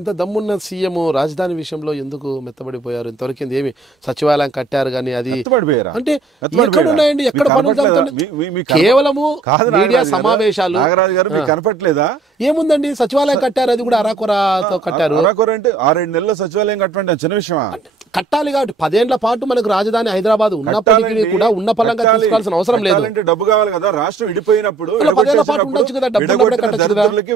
ఇంత దమ్మున్న సీఎం రాజధాని విషయంలో ఎందుకు మెత్తబడిపోయారు? ఇంతవరకు ఏమి సచివాలయం కట్టారు కానీ అది అంటే ఎక్కడ ఉన్నాయండి? ఎక్కడ పనులు జరుగుతున్నాయి? కేవలము మీడియా సమావేశాలు. నాగరాజు గారు మీకు కనపట్లేదా? ఏముందండి, సచివాలయం కట్టారు, అది కూడా అరాకొరతో కట్టారు. అరాకొర అంటే 6-7 నెలల్లో సచివాలయం కట్టమంటే చిన్న విషయమా? కట్టాలి కాబట్టి 10 ఏళ్ల పాటు మనకు రాజధాని హైదరాబాద్ ఉన్నప్పటికీ కూడా ఉన్న పలంగా తీసుకోవాల్సిన అవసరం లేదు. డబ్బు కావాలి కదా. రాష్ట్రం విడిపోయినప్పుడు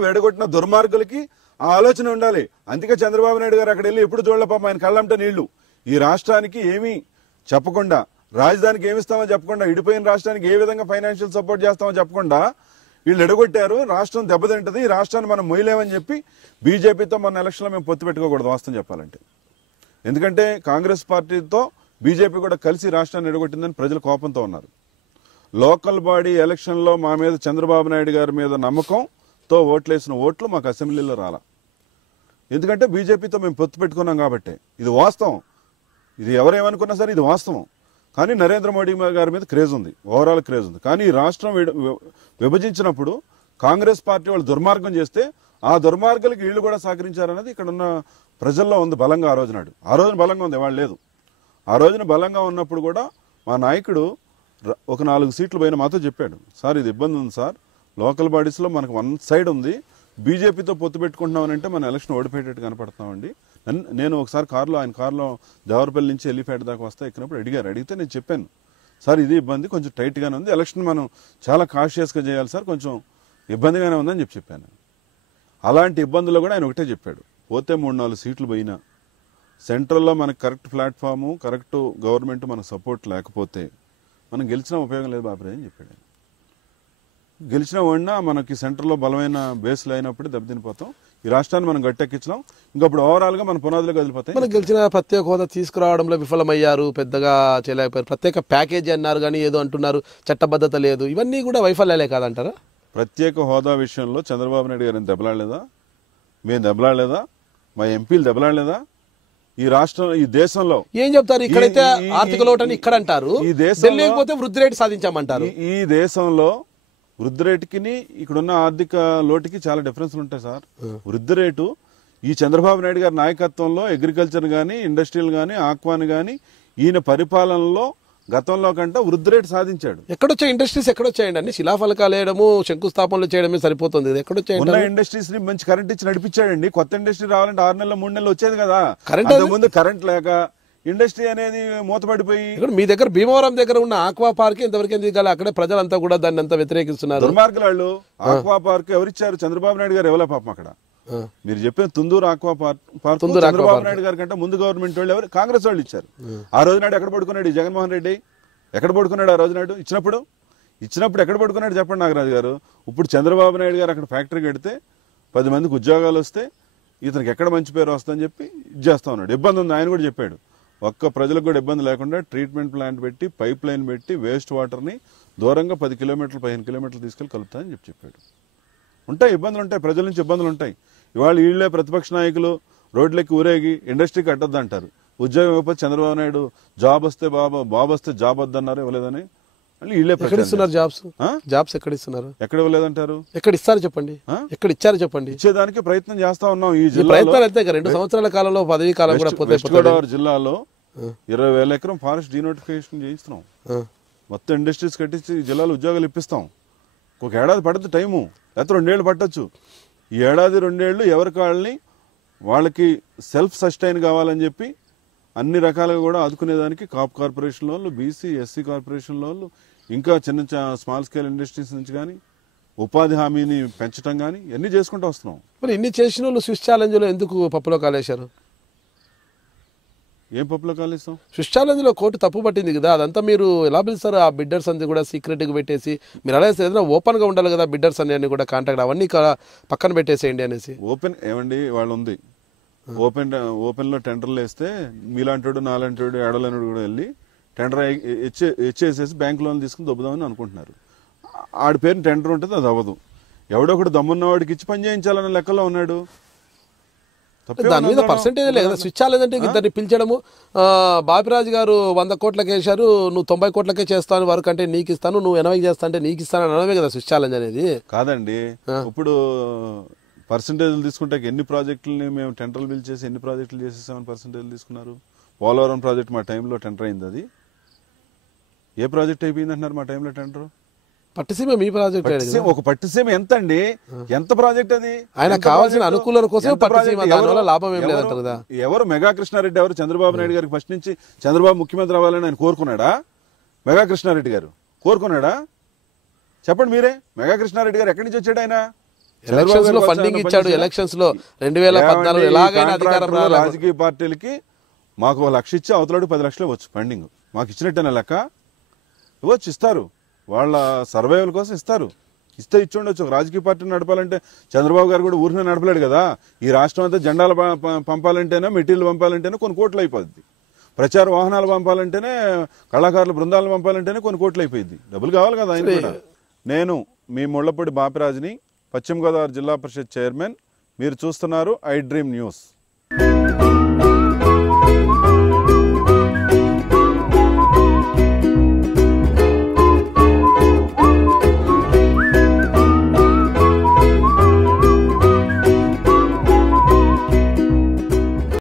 వేడగొట్టిన దుర్మార్గులకి ఆ ఆలోచన ఉండాలి. అందుకే చంద్రబాబు నాయుడు గారు అక్కడ వెళ్ళి ఎప్పుడు చూడలే పాపం, ఆయన కళ్ళంటే నీళ్లు. ఈ రాష్ట్రానికి ఏమీ చెప్పకుండా, రాజధానికి ఏమిస్తామో చెప్పకుండా, విడిపోయిన రాష్ట్రానికి ఏ విధంగా ఫైనాన్షియల్ సపోర్ట్ చేస్తామో చెప్పకుండా వీళ్ళు ఎడగొట్టారు. రాష్ట్రం దెబ్బతింటది, ఈ రాష్ట్రాన్ని మనం మొయ్యలేమని చెప్పి బీజేపీతో మన ఎలక్షన్లో మేము పొత్తు పెట్టుకోకూడదు వాస్తవం చెప్పాలంటే. ఎందుకంటే కాంగ్రెస్ పార్టీతో బీజేపీ కూడా కలిసి రాష్ట్రాన్ని ఎడగొట్టిందని ప్రజలు కోపంతో ఉన్నారు. లోకల్ బాడీ ఎలక్షన్లో మా మీద చంద్రబాబు నాయుడు గారి మీద నమ్మకంతో ఓట్లేసిన ఓట్లు మాకు అసెంబ్లీలో రాలా. ఎందుకంటే బీజేపీతో మేము పొత్తు పెట్టుకున్నాం కాబట్టి. ఇది వాస్తవం. ఇది ఎవరేమనుకున్నా సరే ఇది వాస్తవం. కానీ నరేంద్ర మోడీ గారి మీద క్రేజ్ ఉంది, ఓవరాల్ క్రేజ్ ఉంది. కానీ ఈ రాష్ట్రం విభజించినప్పుడు కాంగ్రెస్ పార్టీ వాళ్ళు దుర్మార్గం చేస్తే ఆ దుర్మార్గులకి వీళ్ళు కూడా సహకరించారన్నది ఇక్కడ ఉన్న ప్రజల్లో ఉంది బలంగా. ఆ రోజున బలంగా ఉంది, వాళ్ళు లేదు. ఆ రోజున బలంగా ఉన్నప్పుడు కూడా మా నాయకుడు ఒక 4 సీట్లు పైన మాతో చెప్పాడు, సార్ ఇది ఇబ్బంది ఉంది సార్, లోకల్ బాడీస్లో మనకు 1 సైడ్ ఉంది, బీజేపీతో పొత్తు పెట్టుకుంటున్నామనంటే మన ఎలక్షన్ ఓడిపోయేటట్టు కనపడుతున్నామండి. నేను ఒకసారి ఆయన కారులో దేవరపల్లి నుంచి ఎల్లిపేట దాకా వస్తా ఎక్కినప్పుడు అడిగితే నేను చెప్పాను, సార్ ఇది ఇబ్బంది కొంచెం టైట్గానే ఉంది, ఎలక్షన్ మనం చాలా కాషియస్గా చేయాలి సార్, కొంచెం ఇబ్బందిగానే ఉందని చెప్పాను. అలాంటి ఇబ్బందుల్లో కూడా ఆయన ఒకటే చెప్పాడు, పోతే 3-4 సీట్లు పోయినా సెంట్రల్లో మనకు కరెక్ట్ ప్లాట్ఫాము, కరెక్ట్ గవర్నమెంట్ మనకు సపోర్ట్ లేకపోతే మనం గెలిచినా ఉపయోగం లేదు బాబు అని చెప్పాడు. గెలిచిన వాడినా మనకి సెంటర్లో బలమైన బేస్లు అయినప్పుడు దెబ్బతినిపోతాం. ఈ రాష్ట్రాన్ని మనం గట్టెక్కించాం, ఇంకప్పుడు ఓవరాల్ గా మన పునాదులకు వదిలిపోతాయి. మనం గెలిచిన ప్రత్యేక హోదా తీసుకురావడంలో విఫలమయ్యారు, పెద్దగా చేయలేకపోయారు. ప్రత్యేక ప్యాకేజీ అన్నారు కానీ ఏదో అంటున్నారు, చట్టబద్ధత లేదు, ఇవన్నీ కూడా వైఫల్యాలే కాదంటారా? ప్రత్యేక హోదా విషయంలో చంద్రబాబు నాయుడు గారిని దెబ్బలాడలేదా? మేము దెబ్బలాడలేదా? మా ఎంపీలు దెబ్బలాడలేదా? ఈ రాష్ట్రం ఈ దేశంలో ఏం చెప్తారు? ఇక్కడైతే ఆర్థిక లోటు అని ఇక్కడ అంటారు, లేకపోతే వృద్ధి రేటు సాధించామంటారు. ఈ దేశంలో వృద్ధి రేటుకి ఇక్కడున్న ఆర్థిక లోటుకి చాలా డిఫరెన్స్లు ఉంటాయి సార్. వృద్ధి రేటు ఈ చంద్రబాబు నాయుడు గారి నాయకత్వంలో అగ్రికల్చర్ గానీ, ఇండస్ట్రియల్ గానీ, ఆక్వాన్ గానీ ఈయన పరిపాలనలో గతంలో కంటే వృద్ధి రేటు సాధించాడు. ఎక్కడొచ్చే ఇండస్ట్రీస్ ఎక్కడొచ్చాయండి? అన్ని శిలాఫలకాలు వేయడము, శంకుస్థాపనలు చేయడమే సరిపోతుంది. ఎక్కడొచ్చాయి ఇండస్ట్రీస్ ని మంచి కరెంట్ ఇచ్చి నడిపించాడండి. కొత్త ఇండస్ట్రీ రావాలంటే 6 నెలలు 3 నెలలు వచ్చేది కదా. ముందు కరెంట్ లేక ఇండస్ట్రీ అనేది మూతపడిపోయి. మీ దగ్గర భీమవరం దగ్గర ఉన్న ఆక్వా పార్క్ ఇంతవరకు ఎందుకు దిగాలి? అక్కడే ప్రజలంతా కూడా దాన్ని అంతా వ్యతిరేకిస్తున్నారు. దుర్మార్గులు వాళ్ళు. ఆక్వా పార్క్ ఎవరిచ్చారు? చంద్రబాబు నాయుడు గారు ఎవరో పాపం అక్కడ. మీరు చెప్పిన తుందూరు ఆక్వా పార్క్ చంద్రబాబు నాయుడు గారి కంటే ముందు గవర్నమెంట్ వాళ్ళు ఎవరు? కాంగ్రెస్ వాళ్ళు ఇచ్చారు. ఆ రోజు నాడు ఎక్కడ పడుకున్నాడు జగన్మోహన్ రెడ్డి? ఎక్కడ పడుకున్నాడు ఆ రోజు నాడు? ఇచ్చినప్పుడు ఎక్కడ పడుకున్నాడు చెప్పండి నాగరాజు గారు. ఇప్పుడు చంద్రబాబు నాయుడు గారు అక్కడ ఫ్యాక్టరీ కడితే 10 మందికి ఉద్యోగాలు వస్తే ఇతనికి ఎక్కడ మంచి పేరు వస్తుందని చెప్పి ఇచ్చేస్తా ఉన్నాడు. ఇబ్బంది ఉంది, ఆయన కూడా చెప్పాడు. ఒక్క ప్రజలకు కూడా ఇబ్బంది లేకుండా ట్రీట్మెంట్ ప్లాంట్ పెట్టి, పైప్ లైన్ పెట్టి, వేస్ట్ వాటర్ని దూరంగా 10 కిలోమీటర్లు 15 కిలోమీటర్లు తీసుకెళ్లి కలుపుతానని చెప్పాడు. ఉంటాయి ఇబ్బందులు, ఉంటాయి, ప్రజల నుంచి ఇబ్బందులు ఉంటాయి. ఇవాళ వీళ్ళే ప్రతిపక్ష నాయకులు రోడ్లకి ఊరేగి ఇండస్ట్రీకి అడ్డొద్దు అంటారు. ఉద్యోగం ఇవ్వకపోతే చంద్రబాబు నాయుడు జాబ్ వస్తే బాబు వస్తే జాబ్ వద్దన్నారు, ఇవ్వలేదని. జాబ్స్ ఎక్కడ ఇస్తున్నారు? ఎక్కడ ఇవ్వలేదంటారు? ఎక్కడ ఇస్తారు చెప్పండి? ఎక్కడ ఇచ్చారు చెప్పండి? ఇచ్చేదానికి ప్రయత్నం చేస్తా ఉన్నాం. ఈ జిల్లా 2 సంవత్సరాల కాలంలో పదవీ కాలం కూడా వెస్ట్ గోదావరి జిల్లాలో 20,000 ఎకరం ఫారెస్ట్ డీనోటిఫికేషన్ చేయిస్తున్నాం. మొత్తం ఇండస్ట్రీస్ కట్టించి ఈ జిల్లాలో ఉద్యోగాలు ఇప్పిస్తాం. ఒక ఏడాది పడుతుంది టైము, లేకపోతే 2 ఏళ్ళు పట్టొచ్చు. ఈ ఏడాది 2 ఏళ్ళు ఎవరికి వాళ్ళకి సెల్ఫ్ సస్టైన్ కావాలని చెప్పి అన్ని రకాలుగా కూడా ఆదుకునేదానికి కాప్ కార్పొరేషన్ వాళ్ళు, బీసీ ఎస్సీ కార్పొరేషన్ వాళ్ళు, ఇంకా చిన్న స్మాల్ స్కేల్ ఇండస్ట్రీస్ నుంచి కానీ ఉపాధి హామీని పెంచడం కానీ ఇవన్నీ చేసుకుంటూ వస్తున్నాం. మరి ఇన్ని చేసిన వాళ్ళు స్విస్ ఛాలెంజ్ లో ఎందుకు పప్పులో కాలేశారు? ఏం పప్పులో కాలేస్తాం? స్విస్ ఛాలెంజ్ లో కోర్టు తప్పు పట్టింది కదా, అదంతా మీరు ఎలా పిలుస్తారు? ఆ బిడ్డర్స్ అంతా కూడా సీక్రెట్ గా పెట్టేసి మీరు అలా ఏదైనా ఓపెన్ గా ఉండాలి కదా, బిడ్డర్స్ అన్ని కూడా కాంటాక్ట్ అవన్నీ పక్కన పెట్టేసేయండి అనేసి. ఓపెన్ ఏమండి వాళ్ళు ఉంది, ఓపెన్ లో టెండర్లు వేస్తే మీలాంటి నాలాంటి ఏడలాంటి కూడా వెళ్ళి టెండర్ హెచ్చేసేసి బ్యాంక్ లోన్ తీసుకుని దొబ్బుదామని అనుకుంటున్నారు. ఆడి పేరుని టెండర్ ఉంటుంది, అది అవ్వదు. ఎవడో ఒకటి దమ్మున్న వాడికి ఇచ్చి పని చేయించాలన్న లెక్కలో ఉన్నాడు. దాని మీద పర్సెంటేజ్ లేదా స్విచ్ ఛాలెంజ్ ఇద్దరిని పిలిచడము బాపిరాజు గారు 100 కోట్లకి వేశారు నువ్వు 90 కోట్లకే చేస్తాను వరకు అంటే నీకు ఇస్తాను నువ్వు 80 చేస్తా అంటే నీకు ఇస్తాను అనడమే కదా స్విచ్ ఛాలెంజ్ అనేది. కాదండి ఇప్పుడు పర్సెంటేజ్లు తీసుకుంటే ఎన్ని ప్రాజెక్టులని మేము టెండర్లు పిలిచేసి ఎన్ని ప్రాజెక్టులు చేసేసామని పర్సెంటేజ్లు తీసుకున్నారు. పోలవరం ప్రాజెక్ట్ మా టైంలో టెండర్ అయింది. అది ఏ ప్రాజెక్ట్ అయిపోయింది అంటున్నారు మా టైంలో టెండర్? పట్టిసీమ మీ ప్రాజెక్ట్. ఒక పట్టిసీమ ఎంత అండి? ఎంత ప్రాజెక్ట్ అది? ఆయన కావాల్సిన అనుకూలత కోసం పట్టిసీమ, దానివల్ల లాభం ఏం లేదంటారు కదా. ఎవరు మెగా కృష్ణారెడ్డి ఎవరు చంద్రబాబు నాయుడు గారికి ఫస్ట్ నుంచి చంద్రబాబు ముఖ్యమంత్రి అవ్వాలని ఆయన కోరుకున్నాడా? మెగా కృష్ణారెడ్డి గారు కోరుకున్నాడా? చెప్పండి మీరే. మెగా కృష్ణారెడ్డి గారు ఎక్కడి నుంచి వచ్చాడు? ఆయన ఎలక్షన్స్ లో ఫండింగ్ ఇచ్చాడు. ఎలక్షన్స్ లో 2014 ఎలాగైనా అధికారం రాలేదు. రాజకీయ పార్టీలకి మాకు 1 లక్ష ఇచ్చి అవతలాడు 10 లక్షలు ఇవ్వచ్చు ఫండింగ్. మాకు ఇచ్చినట్టేనా లెక్క? ఇవ్వచ్చు, ఇస్తారు. వాళ్ళ సర్వైవల్ కోసం ఇస్తారు. ఇస్తే ఇచ్చుండొచ్చు. ఒక రాజకీయ పార్టీని నడపాలంటే చంద్రబాబు గారు కూడా ఊరినే నడపలేడు కదా. ఈ రాష్ట్రం అంతా జెండాలు పంపాలంటేనే, మెటీరియల్ పంపాలంటేనే కొన్ని కోట్లు అయిపోద్ది. ప్రచార వాహనాలు పంపాలంటేనే, కళాకారుల బృందాలను పంపాలంటేనే కొన్ని కోట్లు అయిపోయింది. డబ్బులు కావాలి కదా ఆయన కూడా. నేను మీ ముళ్లపూడి బాపిరాజుని, పశ్చిమ గోదావరి జిల్లా పరిషత్ చైర్మన్. మీరు చూస్తున్నారు ఐ డ్రీమ్ న్యూస్.